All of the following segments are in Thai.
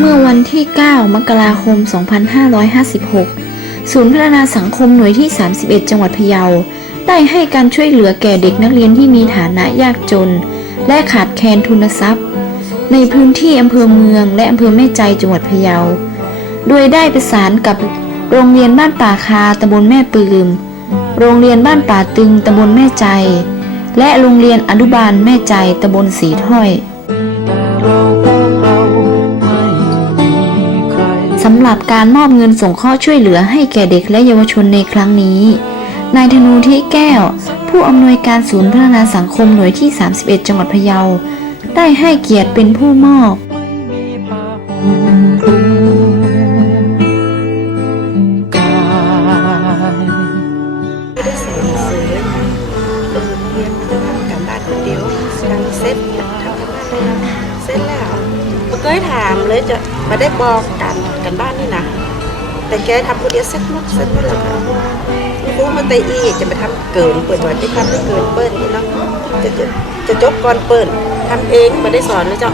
เมื่อวันที่ 9 มกราคม 2556 ศูนย์พัฒนาสังคมหน่วยที่ 31 จังหวัดพะเยา ได้ให้การช่วยเหลือแก่เด็กนักเรียนที่มีฐานะยากจน และขาดแคลนทุนทรัพย์ ในพื้นที่อำเภอเมืองและอำเภอแม่ใจจังหวัดพะเยา โดยได้ประสานกับโรงเรียนบ้านป่าคาตำบลแม่ปืม โรงเรียนบ้านป่าตึงตำบลแม่ใจ และโรงเรียนอนุบาลแม่ใจตำบลสีถ้อยำหรับการมอบเงินส่งข้อช่วยเหลือให้แก่เด็กและเยาวชนในครั้งนี้ นายธนูที่แก้ว ผู้อำนวยการศูนย์พัฒนาสังคมหน่วยที่ 31 จังหวัดพะเยา ได้ให้เกียรติเป็นผู้มอบไม่ได้สอนหนังสือเออเรียนไม่ต้องทำการบ้านคนเดียวทำเซ็ตทำกันบ้านได้แล้วเซ็ตแล้วก็เคยถามเลยจะมาได้บอกกัน กันบ้านนี่นะแต่แกทำคนเดียวเซ็ตหมดเซ็ตหมดแล้วค่ะคุณครูมาเตะอีจะไปทำเกินเปิดว่าจะทำได้เกินเปิ้ลนี่เนาะจะจะจะจบก่อนเปิ้ลทำเองมาได้สอนเลยเจ้า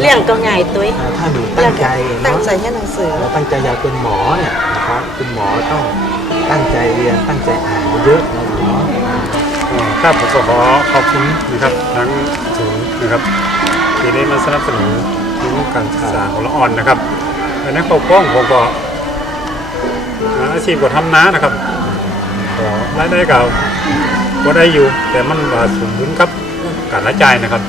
เรื่องก็ง่ายตัวเองถ้าหนูตั้งใจตั้งเนาะใจให้หนังสือแล้วตั้งใจอยากเป็นหมอเนี่ยนะครับเป็นหมอต้องตั้งใจเรียนตั้งใจอ่านเยอะนะหนูเนาะครับผมก็ขอขอบคุณนะครับทั้งศูนย์นะครับที่ได้มาสนับสนุนเรื่องการศึกษาของละอ่อนนะครับ ในครอบครัวของผมก็อาชีพก็ทำน้านะครับรายได้ก็ก็ได้อยู่ แต่มันว่าสมดุลกับการรายจ่ายนะครับ